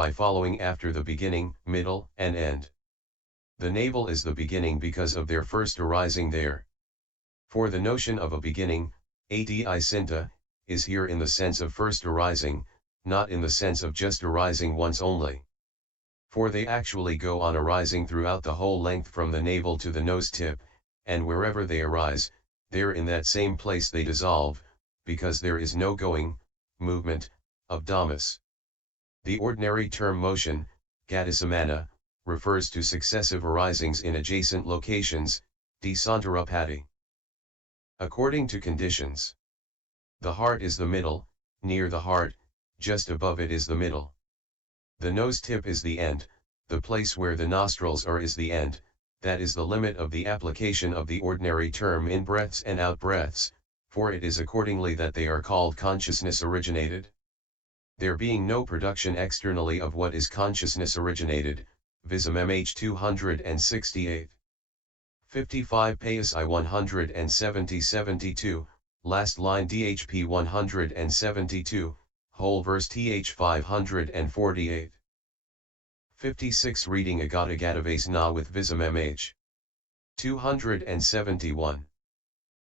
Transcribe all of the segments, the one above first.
by following after the beginning, middle, and end. The navel is the beginning because of their first arising there. For the notion of a beginning, adi sinta, is here in the sense of first arising, not in the sense of just arising once only. For they actually go on arising throughout the whole length from the navel to the nose tip, and wherever they arise, there in that same place they dissolve, because there is no going, movement, of dhammas. The ordinary term motion, gatisamana, refers to successive arisings in adjacent locations, desantarupati. According to conditions. The heart is the middle, near the heart, just above it is the middle. The nose tip is the end, the place where the nostrils are is the end, that is the limit of the application of the ordinary term in breaths and out breaths, for it is accordingly that they are called consciousness originated. There being no production externally of what is consciousness originated, Visuddhimagga 268. 55 Pasi 170-72, last line dhp 172, whole verse th 548. 56 Reading Agatagata na with Visuddhimagga 271.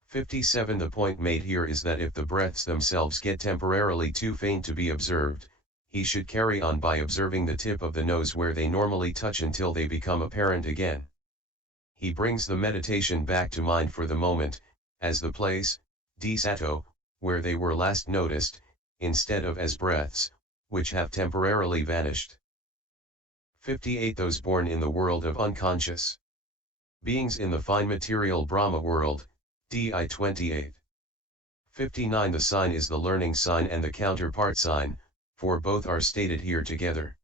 57 The point made here is that if the breaths themselves get temporarily too faint to be observed, he should carry on by observing the tip of the nose where they normally touch until they become apparent again. He brings the meditation back to mind for the moment, as the place, disato, where they were last noticed, instead of as breaths, which have temporarily vanished. 58 Those born in the world of unconscious beings in the fine material Brahma world, di 28. 59 The sign is the learning sign and the counterpart sign, for both are stated here together.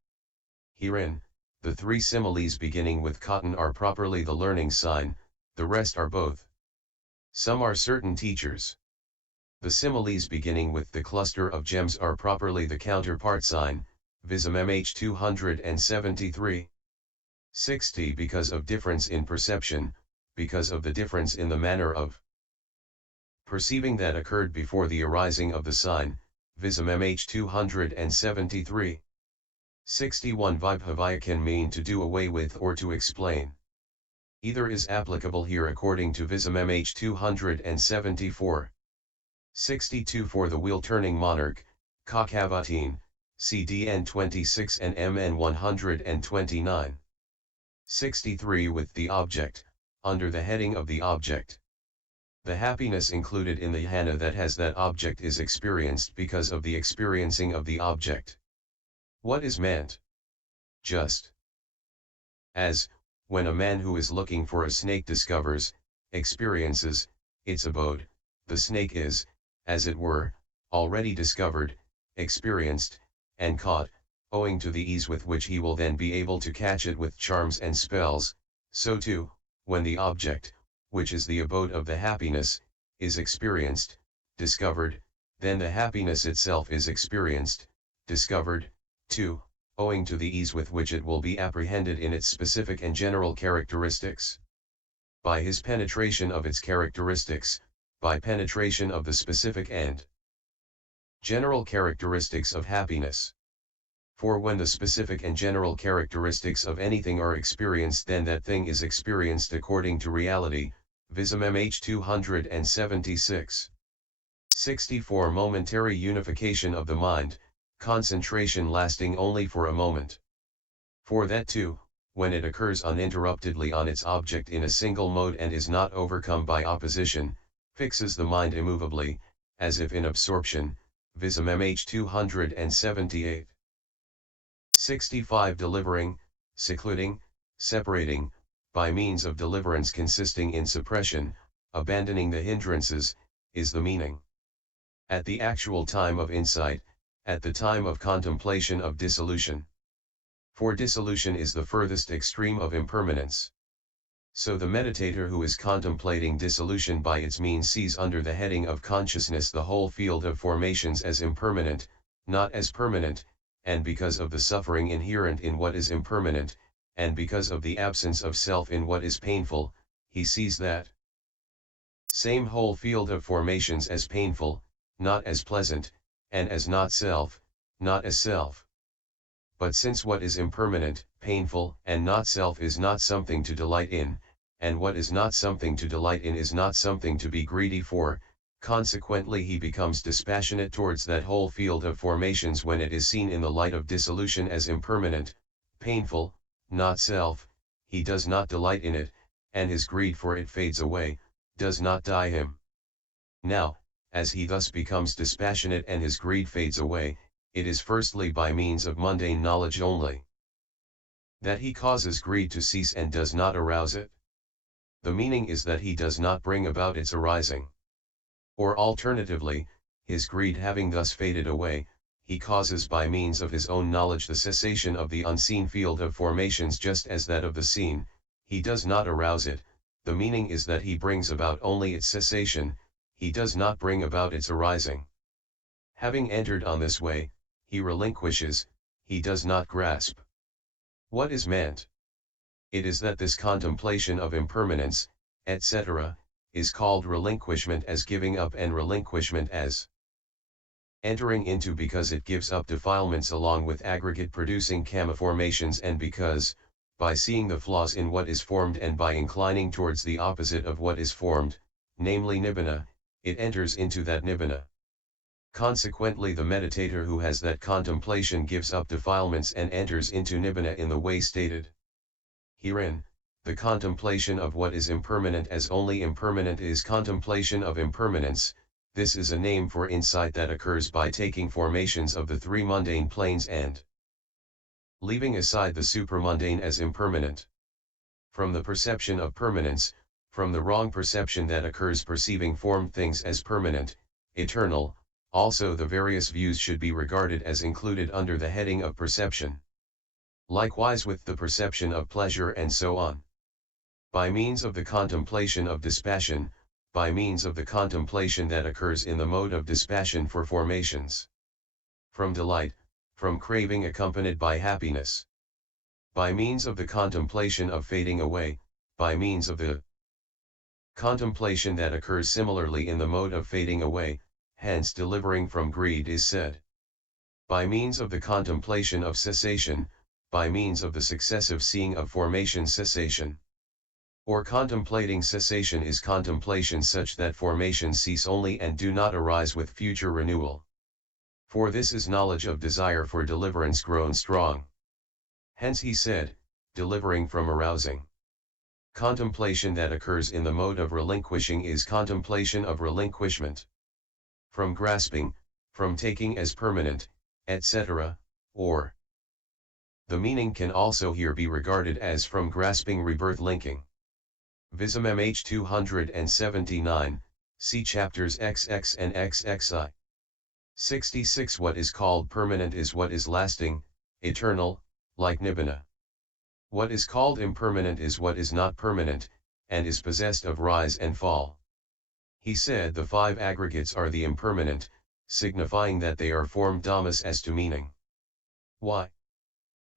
Herein, the three similes beginning with cotton are properly the learning sign, the rest are both. Some are certain teachers. The similes beginning with the cluster of gems are properly the counterpart sign, Visuddhimagga 273. 60 Because of difference in perception, because of the difference in the manner of perceiving that occurred before the arising of the sign, Visuddhimagga 273. 61 Vibhavaya can mean to do away with or to explain. Either is applicable here according to Visuddhimagga 274. 62 For the wheel-turning monarch, Kakavatin, CDN 26 and MN 129. 63 With the object, under the heading of the object. The happiness included in the jhana that has that object is experienced because of the experiencing of the object. What is meant? Just as, when a man who is looking for a snake discovers, experiences, its abode, the snake is, as it were, already discovered, experienced, and caught, owing to the ease with which he will then be able to catch it with charms and spells, so too, when the object, which is the abode of the happiness, is experienced, discovered, then the happiness itself is experienced, discovered, too, owing to the ease with which it will be apprehended in its specific and general characteristics. By his penetration of its characteristics, by penetration of the specific and general characteristics of happiness. For when the specific and general characteristics of anything are experienced, then that thing is experienced according to reality, Visuddhimagga 276. 64 Momentary unification of the mind, concentration lasting only for a moment. For that too, when it occurs uninterruptedly on its object in a single mode and is not overcome by opposition, fixes the mind immovably, as if in absorption, Visuddhimagga 278. 65 Delivering, secluding, separating, by means of deliverance consisting in suppression, abandoning the hindrances, is the meaning. At the actual time of insight, at the time of contemplation of dissolution. For dissolution is the furthest extreme of impermanence. So the meditator who is contemplating dissolution by its means sees under the heading of consciousness the whole field of formations as impermanent, not as permanent, and because of the suffering inherent in what is impermanent, and because of the absence of self in what is painful, he sees that same whole field of formations as painful, not as pleasant, and as not self, not as self. But since what is impermanent, painful, and not self is not something to delight in, and what is not something to delight in is not something to be greedy for, consequently he becomes dispassionate towards that whole field of formations when it is seen in the light of dissolution as impermanent, painful, not self. He does not delight in it, and his greed for it fades away, does not die him. Now, as he thus becomes dispassionate and his greed fades away, it is firstly by means of mundane knowledge only that he causes greed to cease and does not arouse it. The meaning is that he does not bring about its arising. Or alternatively, his greed having thus faded away, he causes by means of his own knowledge the cessation of the unseen field of formations just as that of the seen. He does not arouse it. The meaning is that he brings about only its cessation, he does not bring about its arising. Having entered on this way, he relinquishes, he does not grasp. What is meant? It is that this contemplation of impermanence, etc., is called relinquishment as giving up and relinquishment as entering into, because it gives up defilements along with aggregate producing kama formations, and because, by seeing the flaws in what is formed and by inclining towards the opposite of what is formed, namely nibbana, it enters into that nibbana. Consequently the meditator who has that contemplation gives up defilements and enters into nibbana in the way stated herein. The contemplation of what is impermanent as only impermanent is contemplation of impermanence. This is a name for insight that occurs by taking formations of the three mundane planes and leaving aside the supramundane as impermanent. From the perception of permanence, from the wrong perception that occurs perceiving formed things as permanent, eternal, also the various views should be regarded as included under the heading of perception. Likewise with the perception of pleasure and so on. By means of the contemplation of dispassion, by means of the contemplation that occurs in the mode of dispassion for formations. From delight, from craving accompanied by happiness. By means of the contemplation of fading away, by means of the contemplation that occurs similarly in the mode of fading away, hence delivering from greed is said. By means of the contemplation of cessation, by means of the successive seeing of formation cessation. Or contemplating cessation is contemplation such that formations cease only and do not arise with future renewal. For this is knowledge of desire for deliverance grown strong. Hence he said, delivering from arousing. Contemplation that occurs in the mode of relinquishing is contemplation of relinquishment. From grasping, from taking as permanent, etc., or the meaning can also here be regarded as from grasping rebirth linking. Visuddhimagga 279, see chapters XX and XXI. 66 What is called permanent is what is lasting, eternal, like nibbana. What is called impermanent is what is not permanent, and is possessed of rise and fall. He said the five aggregates are the impermanent, signifying that they are formed dhammas as to meaning. Why?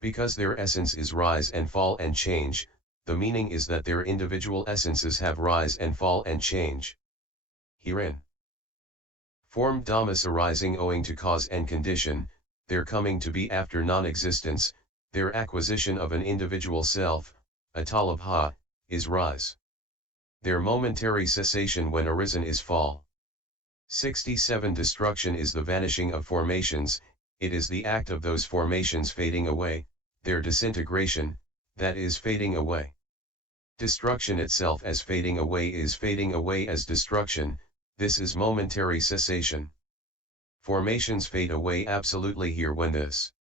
Because their essence is rise and fall and change, the meaning is that their individual essences have rise and fall and change. Herein, formed dhammas arising owing to cause and condition, their coming to be after non-existence, their acquisition of an individual self, atalabha, is rise. Their momentary cessation when arisen is fall. 67 Destruction is the vanishing of formations, it is the act of those formations fading away, their disintegration, that is fading away. Destruction itself as fading away is fading away as destruction, this is momentary cessation. Formations fade away absolutely here when this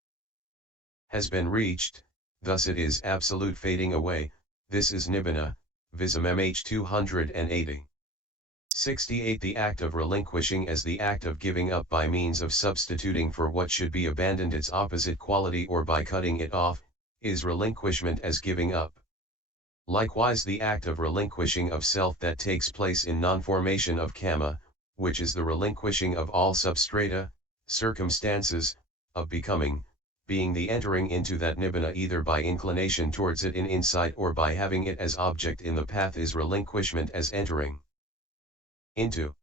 has been reached, thus it is absolute fading away, this is nibbana, Visuddhimagga 280. 68 The act of relinquishing as the act of giving up by means of substituting for what should be abandoned its opposite quality or by cutting it off, is relinquishment as giving up. Likewise the act of relinquishing of self that takes place in non-formation of kama, which is the relinquishing of all substrata, circumstances, of becoming, being the entering into that nibbana either by inclination towards it in insight or by having it as object in the path is relinquishment as entering into.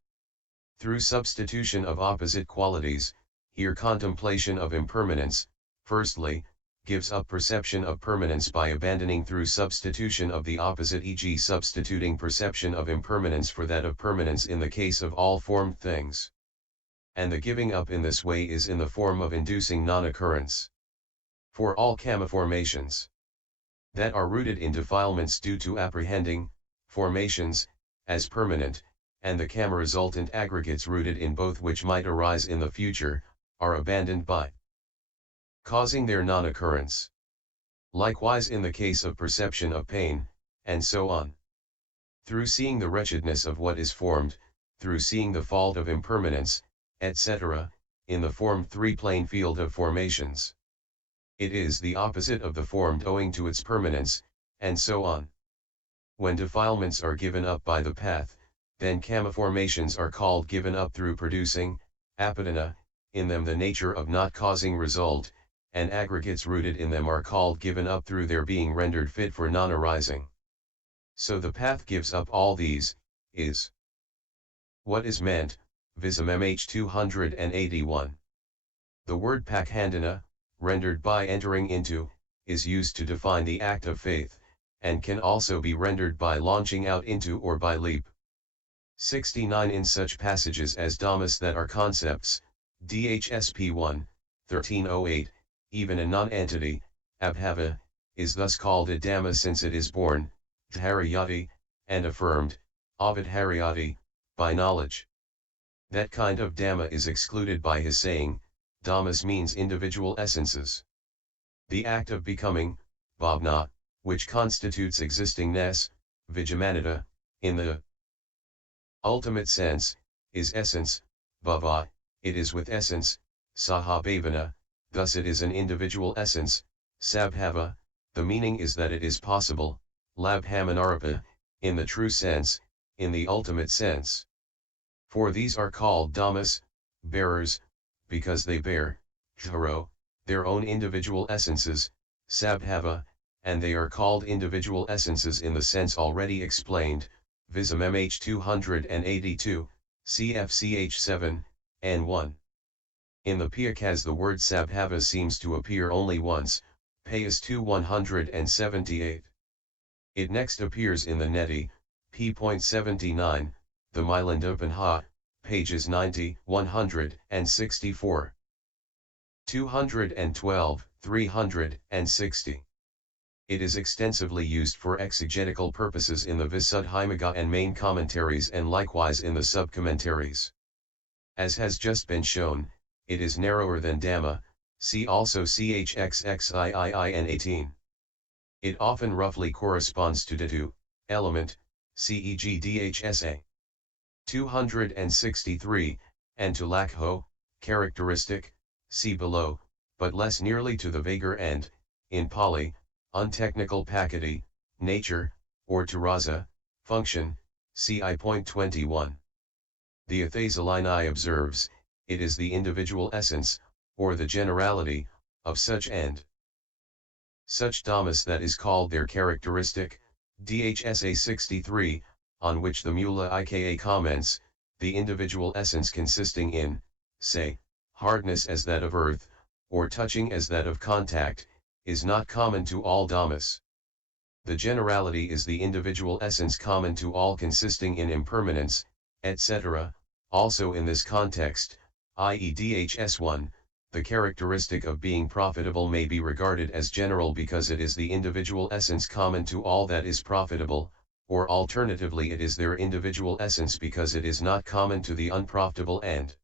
Through substitution of opposite qualities, here contemplation of impermanence, firstly, gives up perception of permanence by abandoning through substitution of the opposite, e.g. substituting perception of impermanence for that of permanence in the case of all formed things. And the giving up in this way is in the form of inducing non-occurrence. For all kama formations that are rooted in defilements due to apprehending formations as permanent, and the kama resultant aggregates rooted in both which might arise in the future, are abandoned by causing their non-occurrence. Likewise in the case of perception of pain, and so on. Through seeing the wretchedness of what is formed, through seeing the fault of impermanence, etc., in the formed three-plane field of formations. It is the opposite of the formed owing to its permanence, and so on. When defilements are given up by the path, then kama formations are called given up through producing, apadana, in them the nature of not causing result, and aggregates rooted in them are called given up through their being rendered fit for non-arising. So the path gives up all these, is what is meant, Visuddhimagga 281. The word pakhandana, rendered by entering into, is used to define the act of faith, and can also be rendered by launching out into or by leap. 69 In such passages as Dhammas that are concepts, DHSP 1, 1308, even a non-entity, abhava, is thus called a Dhamma since it is born, dharayati, and affirmed, avadharayati, by knowledge. That kind of Dhamma is excluded by his saying, Dhammas means individual essences. The act of becoming, bhavna, which constitutes existingness, vijamanata, in the ultimate sense, is essence, bhava, it is with essence, sahabhavana, thus it is an individual essence, sabhava, the meaning is that it is possible, labhamanarapa, in the true sense, in the ultimate sense. For these are called dhammas, bearers, because they bear, dharo, their own individual essences, sabhava, and they are called individual essences in the sense already explained, Visuddhimagga 282, cfch 7, n1. In the Piyakas the word sabhava seems to appear only once, Payas 2 178. It next appears in the Neti, p.79, the Milandopanha, pages 90, 164. 212, 360. It is extensively used for exegetical purposes in the Visuddhimagga and main commentaries and likewise in the sub-commentaries. As has just been shown, it is narrower than Dhamma, see also CHXXIIIN 18. It often roughly corresponds to Dhatu, element, CEG DHSA. 263, and to Lakho, characteristic, see below, but less nearly to the vaguer and, in Pali, untechnical pakati, nature, or to rasa, function, see I.21. The Athasalini observes, it is the individual essence, or the generality, of such end. Such dhammas that is called their characteristic, DHSA 63, on which the Mula Ika comments, the individual essence consisting in, say, hardness as that of earth, or touching as that of contact, is not common to all dhammas. The generality is the individual essence common to all consisting in impermanence, etc., also in this context, i.e. DHS1, the characteristic of being profitable may be regarded as general because it is the individual essence common to all that is profitable, or alternatively it is their individual essence because it is not common to the unprofitable and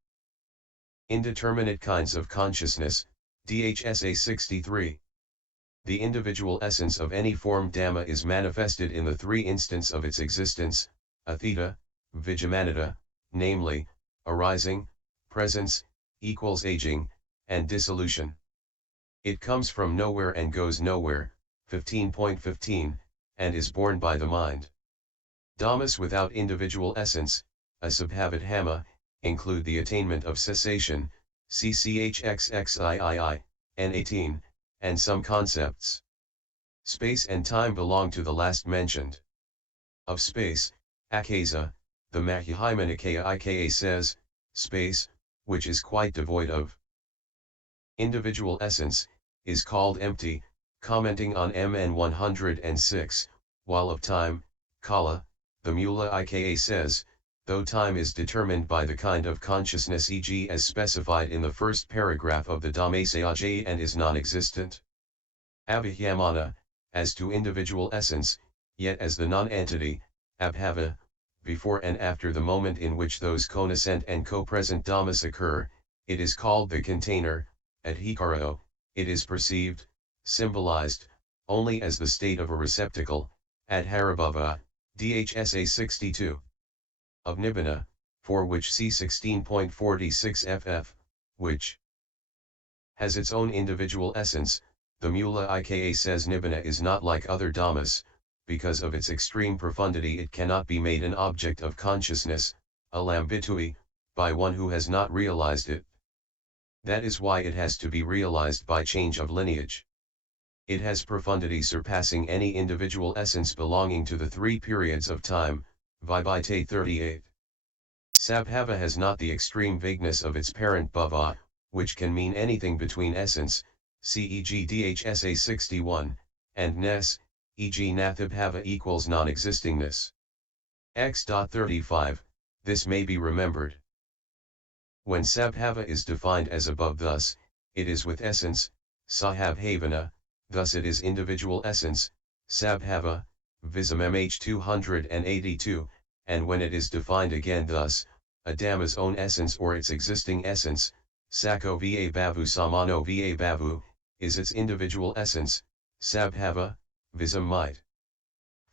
indeterminate kinds of consciousness, DHSA 63. The individual essence of any formed Dhamma is manifested in the three instants of its existence, athita, vijamanata, namely, arising, presence, equals aging, and dissolution. It comes from nowhere and goes nowhere, 15.15, and is born by the mind. Dhammas without individual essence, asabhavadhamma, include the attainment of cessation, CCHXXIII, N18, and some concepts. Space and time belong to the last mentioned. Of space, Akasa, the Nirvana Nikaya Ika says, space, which is quite devoid of individual essence, is called empty, commenting on MN 106, while of time, Kala, the Mula Ika says, though time is determined by the kind of consciousness e.g. as specified in the first paragraph of the Dhammasayajaya and is non-existent. Abhyamana, as to individual essence, yet as the non-entity, abhava, before and after the moment in which those connascent and co-present dhammas occur, it is called the container, adhikaro, it is perceived, symbolized, only as the state of a receptacle, adharabhava, dhsa 62. Of Nibbana, for which see 16.46 ff, which has its own individual essence, the Mula Ika says Nibbana is not like other dhammas, because of its extreme profundity it cannot be made an object of consciousness, alambitui, by one who has not realized it. That is why it has to be realized by change of lineage. It has profundity surpassing any individual essence belonging to the three periods of time, VIII 38. Sabhava has not the extreme vagueness of its parent bhava, which can mean anything between essence, ceg dhsa 61, and ness, e.g. nathibhava equals non-existingness. X.35, this may be remembered. When sabhava is defined as above thus, it is with essence, sahabhavana, thus it is individual essence, sabhava, Visuddhimagga 282, and when it is defined again thus, a dhamma's own essence or its existing essence, sakko va bhavu samano va bhavu, is its individual essence, sabhava, Visuddhimagga.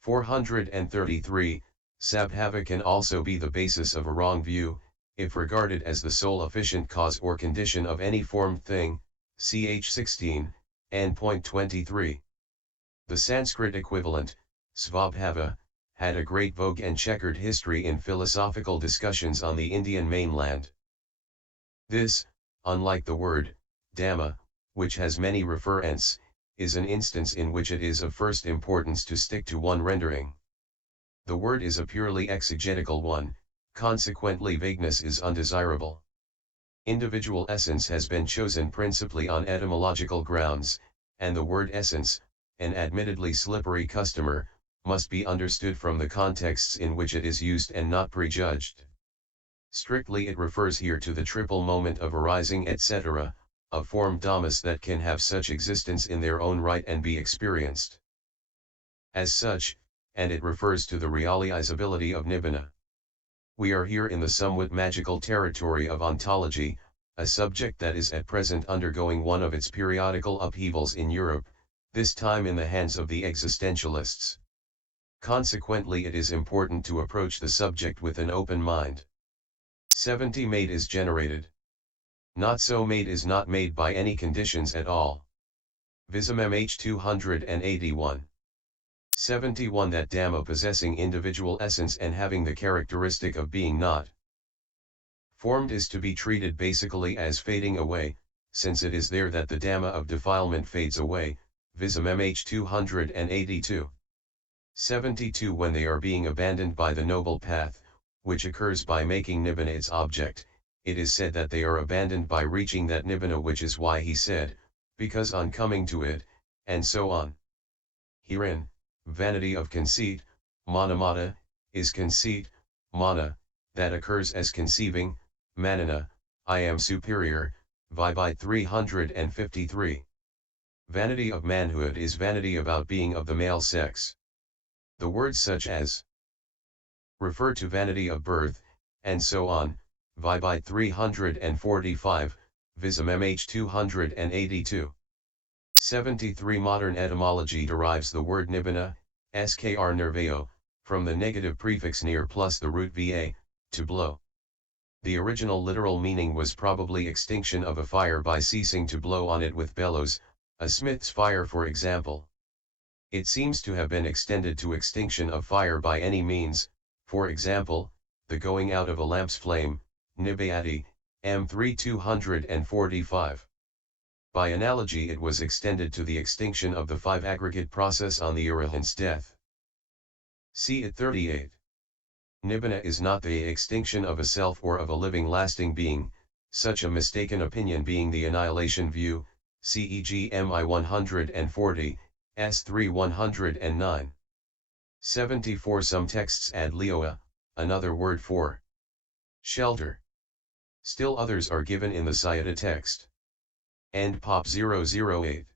433, sabhava can also be the basis of a wrong view, if regarded as the sole efficient cause or condition of any formed thing, ch 16, and point 23. The Sanskrit equivalent, svabhava, had a great vogue and checkered history in philosophical discussions on the Indian mainland. This, unlike the word, dhamma, which has many referents, is an instance in which it is of first importance to stick to one rendering. The word is a purely exegetical one, consequently vagueness is undesirable. Individual essence has been chosen principally on etymological grounds, and the word essence, an admittedly slippery customer, must be understood from the contexts in which it is used and not prejudged. Strictly it refers here to the triple moment of arising etc., of formed dhammas that can have such existence in their own right and be experienced as such, and it refers to the realizability of Nibbana. We are here in the somewhat magical territory of ontology, a subject that is at present undergoing one of its periodical upheavals in Europe, this time in the hands of the existentialists. Consequently it is important to approach the subject with an open mind. 70 made is generated. Not so made is not made by any conditions at all. Visuddhimagga 281. 71 That Dhamma possessing individual essence and having the characteristic of being not formed is to be treated basically as fading away, since it is there that the Dhamma of defilement fades away, Visuddhimagga 282. 72 When they are being abandoned by the noble path, which occurs by making Nibbana its object, it is said that they are abandoned by reaching that Nibbana, which is why he said, because on coming to it, and so on. Herein, vanity of conceit, manamata, is conceit, mana, that occurs as conceiving, manana, I am superior, VIII 353. Vanity of manhood is vanity about being of the male sex. The words such as refer to vanity of birth, and so on, VIII 345, Visuddhimagga 282. 73 Modern etymology derives the word nibbana, skr nerveo, from the negative prefix near plus the root va, to blow. The original literal meaning was probably extinction of a fire by ceasing to blow on it with bellows, a smith's fire for example. It seems to have been extended to extinction of fire by any means, for example, the going out of a lamp's flame, nibbayati, M3 245. By analogy it was extended to the extinction of the five aggregate process on the arahant's death. See it 38. Nibbana is not the extinction of a self or of a living lasting being, such a mistaken opinion being the annihilation view, CEG MI 140, S3 109. 74 Some texts add leoa, another word for shelter. Still others are given in the Samyutta text. End Pop 008.